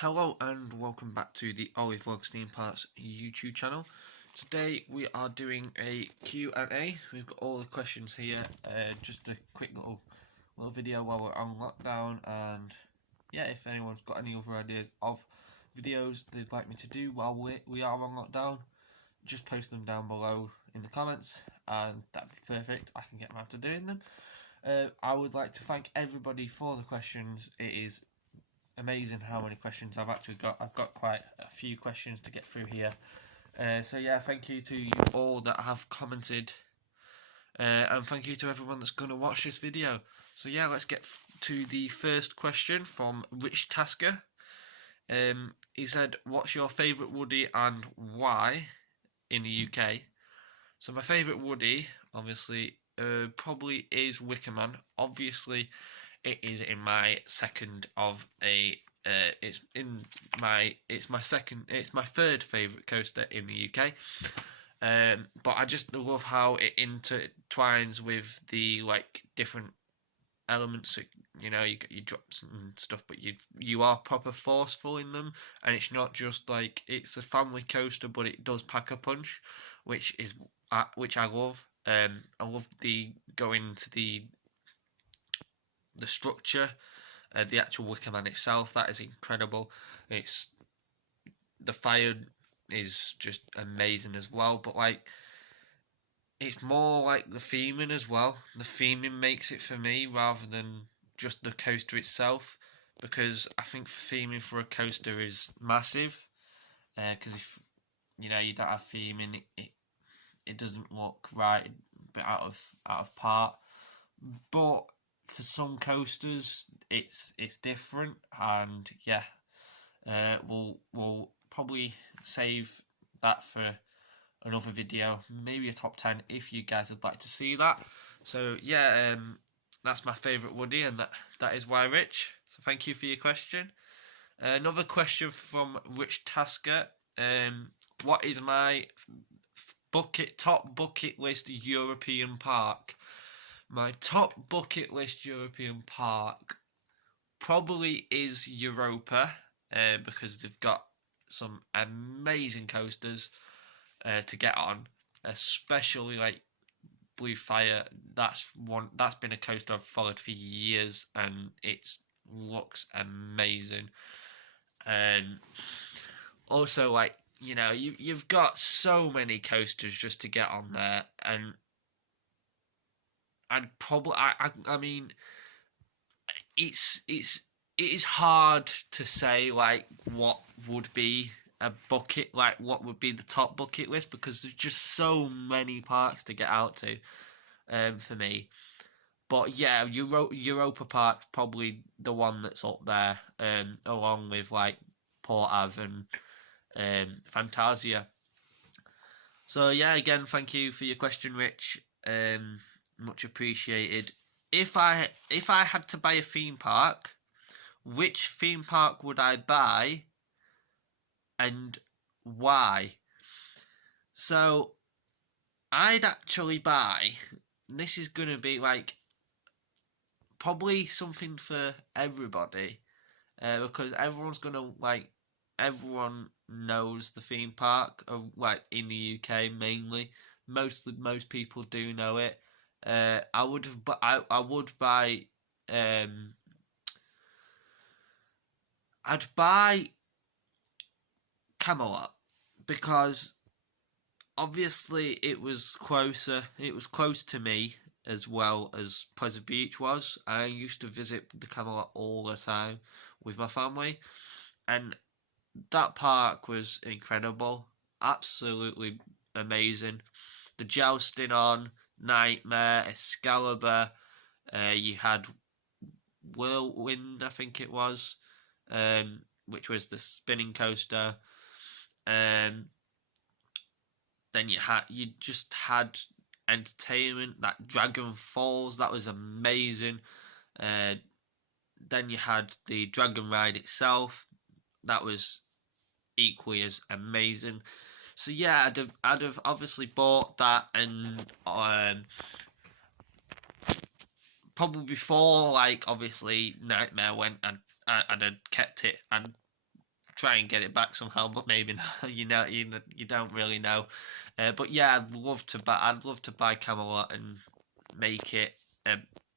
Hello and welcome back to the OllyVlogs ThemeParks YouTube channel. Today we are doing a Q&A. We've got all the questions here. Just a quick little video while we're on lockdown, and yeah, if anyone's got any other ideas of videos they'd like me to do while we are on lockdown, just post them down below in the comments and that'd be perfect. I can get around to doing them. I would like to thank everybody for the questions. It is amazing how many questions I've actually got. I've got quite a few questions to get through here. So yeah, thank you to you all that have commented. And thank you to everyone that's going to watch this video. So yeah, let's get to the first question from Rich Tasker. He said, what's your favourite Woody and why in the UK? So my favourite Woody, obviously, probably is Wickerman. Obviously, it is in my second of a. It's my third favourite coaster in the UK. But I just love how it intertwines with the different elements. You know, you got your drops and stuff, but you are proper forceful in them, and it's not just like it's a family coaster, but it does pack a punch, which I love. I love the going to the structure, the actual Wickerman itself. That is incredible. The fire is just amazing as well, but it's more like the theming as well. The theming makes it for me rather than just the coaster itself, because I think theming for a coaster is massive. Because if you don't have theming, it doesn't look right, a bit out of part. But for some coasters, it's different, and yeah, we'll probably save that for another video, maybe a top 10 if you guys would like to see that. So yeah, that's my favourite Woody, and that is why, Rich. So thank you for your question. Another question from Rich Tasker. What is my top bucket list European park? My top bucket list European park probably is Europa, because they've got some amazing coasters to get on, especially like Blue Fire. That's been a coaster I've followed for years, and it looks amazing. And also, you've got so many coasters just to get on there, and probably I mean, it is hard to say what would be a bucket, what would be the top bucket list, because there's just so many parks to get out to, for me. But yeah, Europa Park's probably the one that's up there, along with Port Ave and Fantasia. So yeah, again, thank you for your question, Rich. Much appreciated. If I had to buy a theme park, which theme park would I buy and why? So I'd actually buy, this is gonna be probably something for everybody, because everyone knows the theme park of in the UK mainly. Most people do know it. I would buy. I'd buy Camelot, because obviously it was closer. It was close to me as well as Pleasant Beach was. I used to visit the Camelot all the time with my family, and that park was incredible, absolutely amazing. The jousting on, Nightmare, Excalibur, you had Whirlwind, I think it was, which was the spinning coaster. Then you just had entertainment, that Dragon Falls, that was amazing. Then you had the Dragon Ride itself, that was equally as amazing. So yeah, I'd have obviously bought that, and probably before obviously Nightmare went, and I'd have kept it and try and get it back somehow, but maybe not. You don't really know. But yeah, I'd love to buy Camelot and make it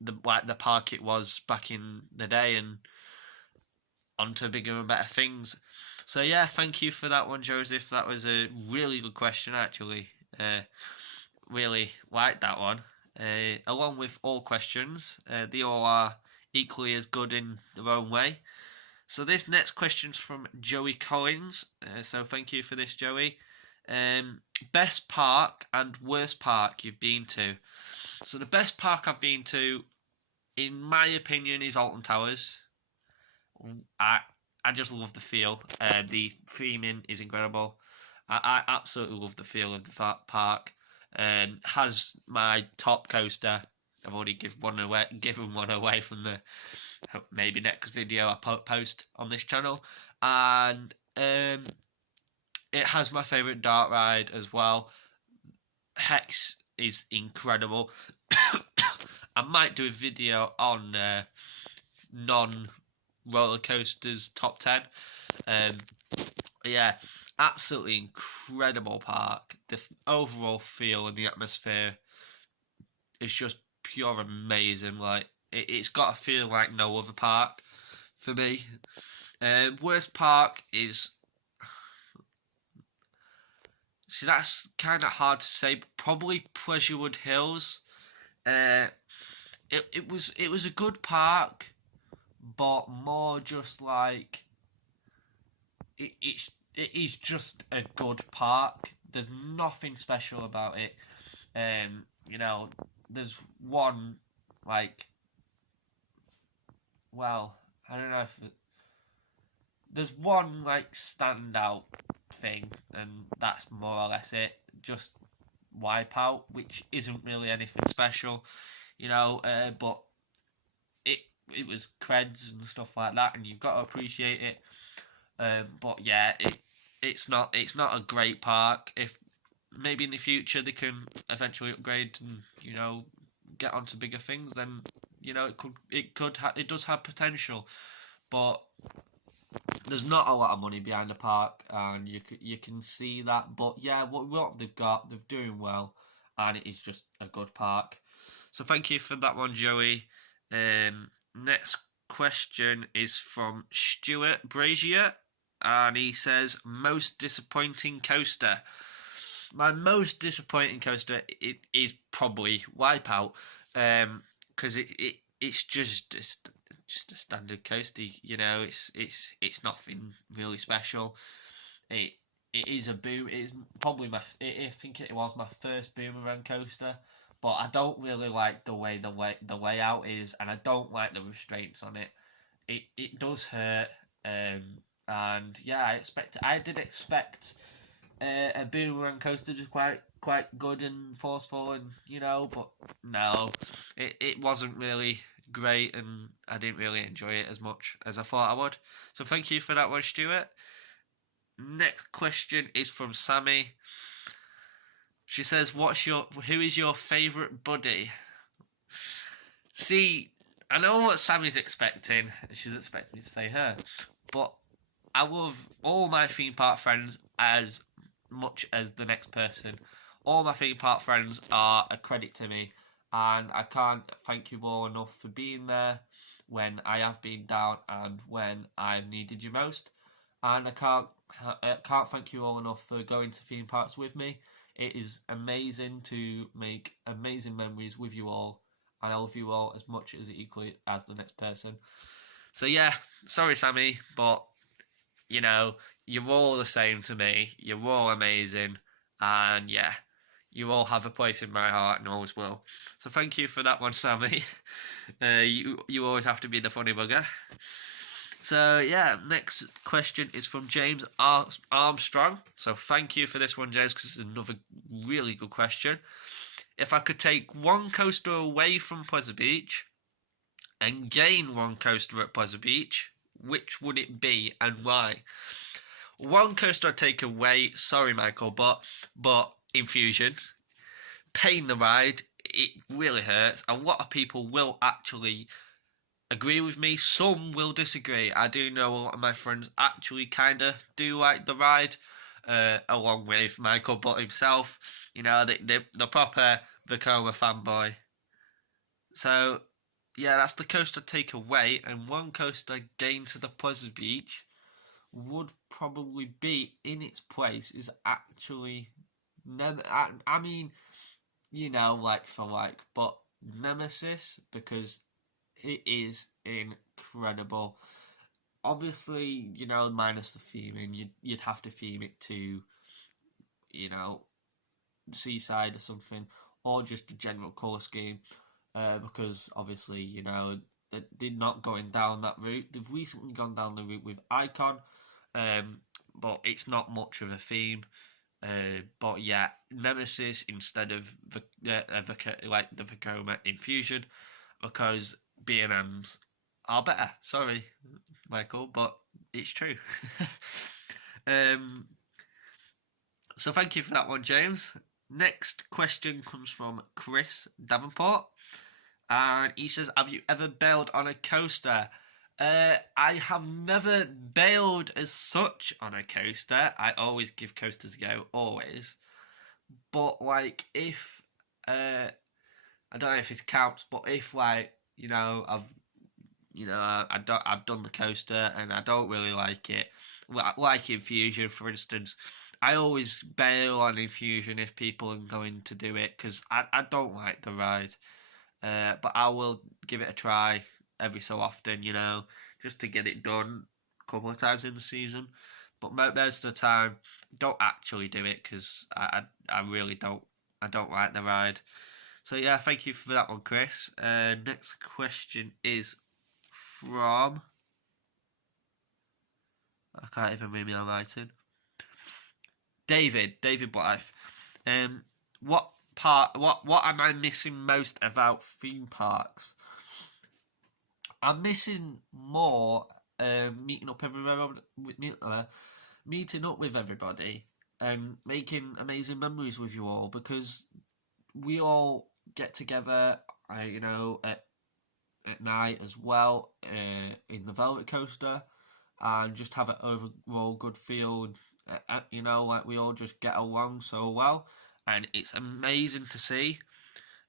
the park it was back in the day, and onto bigger and better things. So yeah, thank you for that one, Joseph. That was a really good question, actually. Really liked that one. Along with all questions, they all are equally as good in their own way. So this next question's from Joey Collins. So thank you for this, Joey. Best park and worst park you've been to. So the best park I've been to, in my opinion, is Alton Towers. I just love the feel. The theming is incredible. I absolutely love the feel of the park. Has my top coaster. I've already given one away from the maybe next video I post on this channel, and it has my favourite dart ride as well. Hex is incredible. I might do a video on non roller coasters top 10. Yeah, absolutely incredible park. The overall feel and the atmosphere is just pure amazing. Like it's got a feel like no other park for me. Worst park is, see, that's kind of hard to say, but probably Pleasurewood Hills. It was a good park, but more just like it is just a good park. There's nothing special about it. There's one, like, well, I don't know if there's one like standout thing, and that's more or less it. Just Wipeout, which isn't really anything special, but it was creds and stuff like that, and you've got to appreciate it. But yeah, it's not a great park. If maybe in the future they can eventually upgrade and get onto bigger things, then it does have potential, but there's not a lot of money behind the park, and you can see that. But yeah, what they've got, they're doing well, and it is just a good park. So thank you for that one, Joey. Next question is from Stuart Brazier, and he says, most disappointing coaster. My most disappointing coaster is probably Wipeout, because it's just a standard coaster. It's nothing really special. It is a boom. It's probably I think it was my first boomerang coaster. But I don't really like the way the layout is, and I don't like the restraints on it. It does hurt, and yeah, I did expect a boomerang coaster to be quite good and forceful, and but no, it wasn't really great, and I didn't really enjoy it as much as I thought I would. So thank you for that one, Stuart. Next question is from Sammy. She says, who is your favourite buddy? See, I know what Sammy's expecting. She's expecting me to say her. But I love all my theme park friends as much as the next person. All my theme park friends are a credit to me, and I can't thank you all enough for being there when I have been down and when I've needed you most. And I can't thank you all enough for going to theme parks with me. It is amazing to make amazing memories with you all, and I love you all as much as equally as the next person. So yeah, sorry Sammy, but you're all the same to me. You're all amazing, and yeah, you all have a place in my heart and always will. So thank you for that one, Sammy. You always have to be the funny bugger. So yeah, next question is from James Armstrong. So thank you for this one, James, because it's another really good question. If I could take one coaster away from Pleasure Beach and gain one coaster at Pleasure Beach, which would it be and why? One coaster I'd take away, sorry Michael, but Infusion. Pain the ride, it really hurts. A lot of people will actually agree with me. Some will disagree. I do know a lot of my friends actually kind of do like the ride, along with Michael Butt himself. You know, the proper Vekoma fanboy. So, yeah, that's the coaster I'd take away. And one coaster I'd gain to the Pleasure Beach would probably be in its place is actually I mean, you know, like for like, but Nemesis, because it is incredible. Obviously, you know, minus the theming, you'd have to theme it to, you know, Seaside or something, or just a general colour scheme, because obviously, you know, they're not going down that route. They've recently gone down the route with Icon, but it's not much of a theme. But yeah, Nemesis instead of like the Vekoma Infusion, because B&Ms are better. Sorry, Michael, but it's true. um, so thank you for that one, James. Next question comes from Chris Davenport, and he says, "Have you ever bailed on a coaster?" I have never bailed as such on a coaster. I always give coasters a go, always. But like, if I don't know if it counts, but if like, you know, I've done the coaster and I don't really like it, like Infusion for instance. I always bail on Infusion if people are going to do it because I don't like the ride. But I will give it a try every so often, you know, just to get it done a couple of times in the season. But most of the time, don't actually do it because I really don't. I don't like the ride. So yeah, thank you for that one, Chris. Next question is from, I can't even read my own writing. David Blythe. Um, what am I missing most about theme parks? I'm missing more meeting up meeting up with everybody and making amazing memories with you all, because we all get together, you know, at night as well, in the Velvet Coaster, and just have an overall good feel. You know, like we all just get along so well, and it's amazing to see.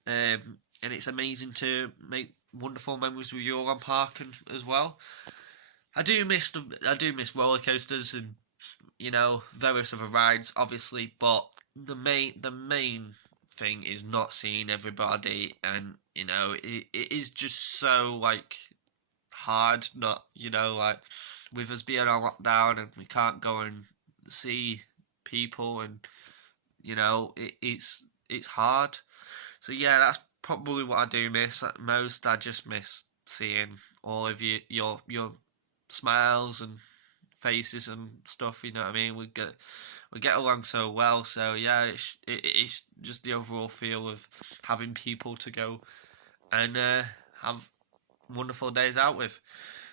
And it's amazing to make wonderful memories with you all on park and, as well. I do miss roller coasters and, you know, various other rides, obviously, but the main thing is not seeing everybody, and you know, it is just so like hard, not, you know, like with us being on lockdown and we can't go and see people, and you know, it's hard. So yeah, that's probably what I do miss at most. I just miss seeing all of your smiles and faces and stuff. You know what I mean? We get along so well. So yeah, it's just the overall feel of having people to go and have wonderful days out with.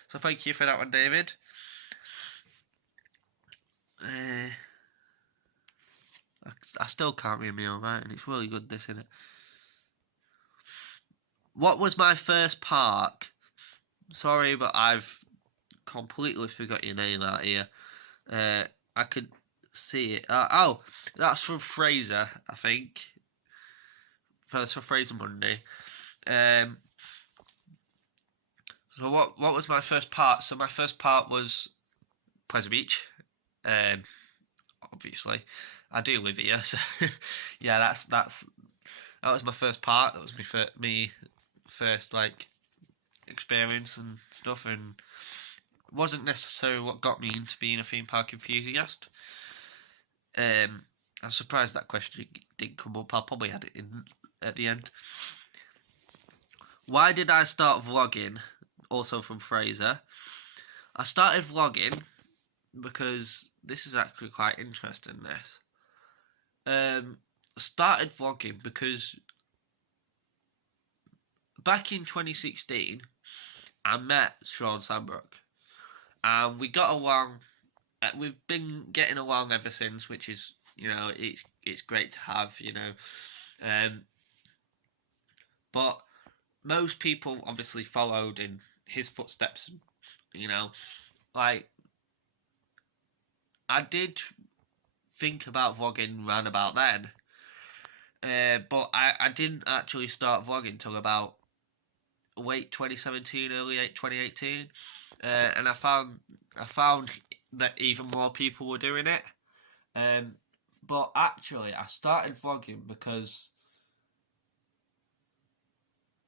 So thank you for that one, David. Uh, I still can't read my own writing. It's really good, this, isn't it? What was my first park? Sorry, but I've completely forgot your name out here. I could see it. Oh, that's from Fraser, I think. That's for Fraser Monday. Um, so what was my first part? So my first part was Pleasure Beach. Um, obviously, I do live here, so yeah, that was my first part. That was me first like experience and stuff, and it wasn't necessarily what got me into being a theme park enthusiast. I'm surprised that question didn't come up. I'll probably had it in at the end. Why did I start vlogging? Also from Fraser. I started vlogging because this is actually quite interesting. This I started vlogging because back in 2016 I met Sean Sandbrook and we got along. We've been getting along ever since, which is, you know, it's great to have, you know. But most people obviously followed in his footsteps. You know, like I did think about vlogging round about then, but I didn't actually start vlogging till about late 2017, early 2018, and I found that even more people were doing it. But actually, I started vlogging because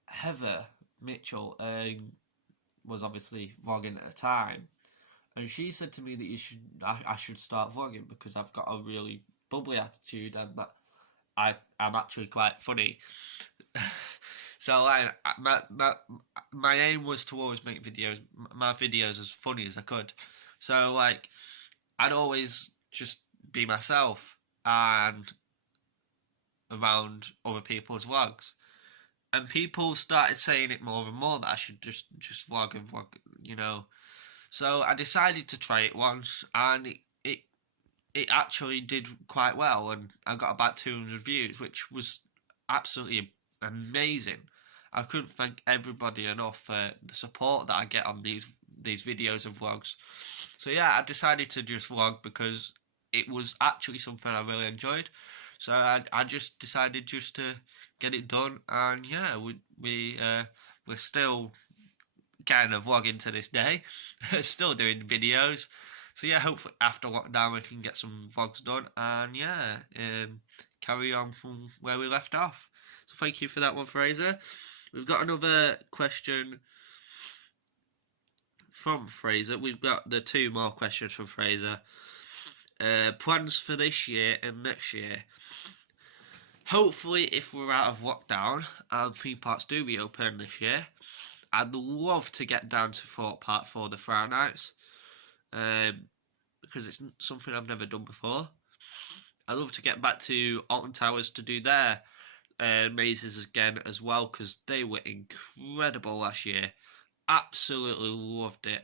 Heather Mitchell was obviously vlogging at the time, and she said to me that I should start vlogging because I've got a really bubbly attitude and that I'm actually quite funny. So my aim was to always make my videos as funny as I could. So like I'd always just be myself and around other people's vlogs. And people started saying it more and more that I should just vlog and vlog, you know. So I decided to try it once, and it actually did quite well, and I got about 200 views, which was absolutely amazing. I couldn't thank everybody enough for the support that I get on these videos and vlogs. So yeah, I decided to just vlog because it was actually something I really enjoyed. So I just decided just to get it done, and yeah, we're still kind of vlogging to this day, still doing videos. So yeah, hopefully after lockdown we can get some vlogs done, and yeah, carry on from where we left off. So thank you for that one, Fraser. We've got another question from Fraser. We've got the 2 more questions from Fraser. Plans for this year and next year. Hopefully, if we're out of lockdown and theme parks do reopen this year, I'd love to get down to Thorpe Park for the Friday nights, because it's something I've never done before. I'd love to get back to Alton Towers to do their mazes again as well, because they were incredible last year. Absolutely loved it.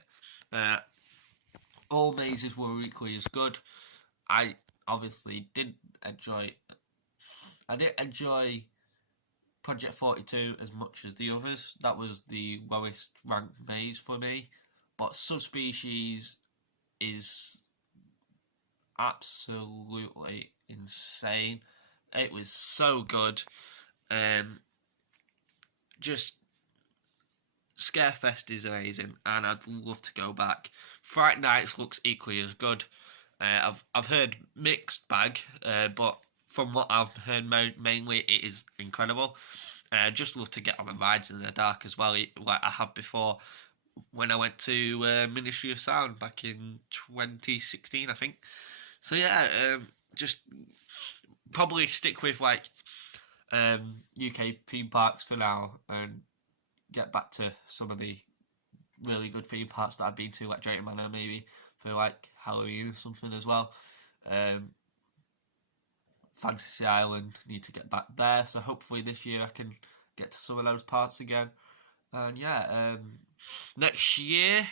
All mazes were equally as good. I obviously did enjoy Project 42 as much as the others. That was the lowest ranked maze for me. But Subspecies is absolutely insane. It was so good. Just Scarefest is amazing, and I'd love to go back. Fright Nights looks equally as good. I've heard mixed bag, but from what I've heard, mainly it is incredible. Just love to get on the rides in the dark as well, like I have before when I went to Ministry of Sound back in 2016, I think. So yeah, just probably stick with like UK theme parks for now, and get back to some of the really good theme parks that I've been to, like Drayton Manor maybe for like Halloween or something as well. Fantasy Island, need to get back there, so hopefully this year I can get to some of those parts again. And yeah, next year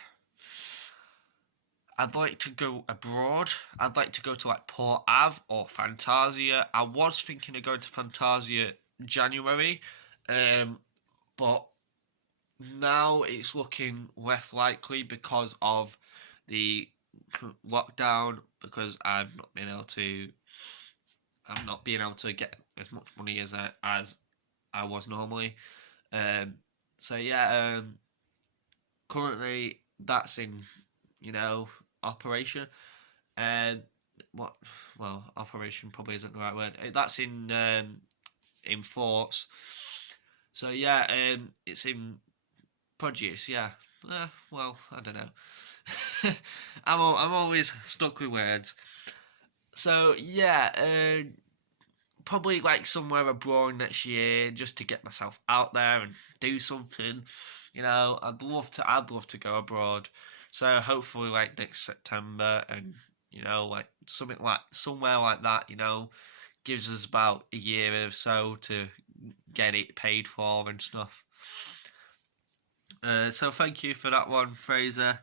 I'd like to go abroad. I'd like to go to like Port Ave or Fantasia. I was thinking of going to Fantasia January, but now it's looking less likely because of the lockdown, because I'm not being able to get as much money as I was normally. So yeah, currently that's in, operation. Operation probably isn't the right word. That's in force. So yeah, it's in produce. Yeah. Well, I don't know. I'm always stuck with words. So yeah, probably like somewhere abroad next year, just to get myself out there and do something. I'd love to go abroad. So hopefully like next September, and like somewhere like that, gives us about a year or so to get it paid for and stuff. So thank you for that one, Fraser.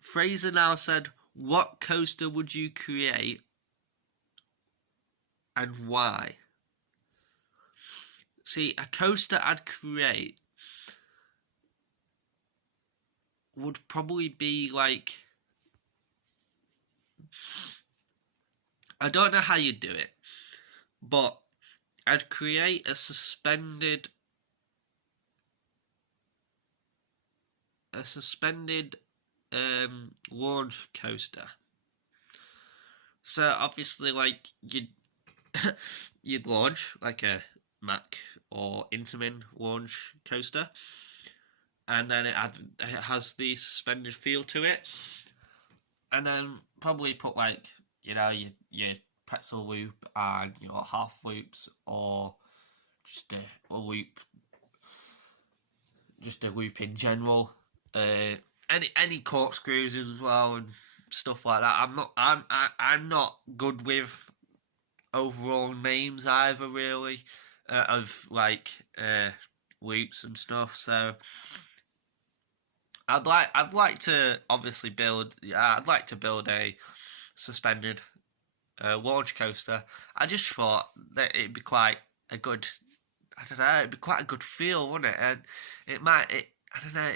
Fraser now said, what coaster would you create and why? See, a coaster I'd create would probably be like, I don't know how you do it, but I'd create a suspended launch coaster. So obviously, like, you'd launch like a Mack or Intamin launch coaster, and then it has the suspended feel to it, and then probably put like, you know, your pretzel loop and your half loops, or just a loop, just a loop in general. Any corkscrews as well and stuff like that. I'm not good with overall names either, really, of like loops and stuff. So I'd like to obviously build. Yeah, I'd like to build a suspended launch coaster. I just thought that it'd be quite a good. I don't know. It'd be quite a good feel, wouldn't it? And it might. I don't know.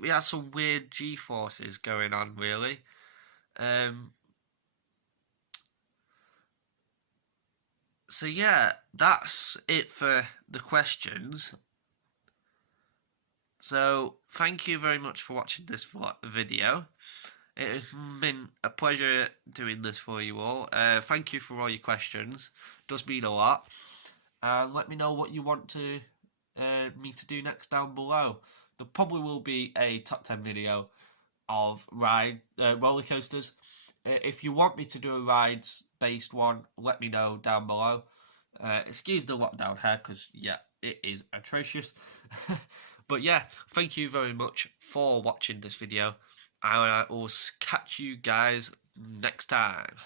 We had some weird G forces going on, really. So yeah, that's it for the questions. So thank you very much for watching this video. It has been a pleasure doing this for you all. Thank you for all your questions. It does mean a lot. And let me know what you want to me to do next down below. There probably will be a top 10 video of roller coasters. If you want me to do a rides based one, let me know down below. Excuse the lockdown hair, because yeah, it is atrocious. But yeah, thank you very much for watching this video, and I will catch you guys next time.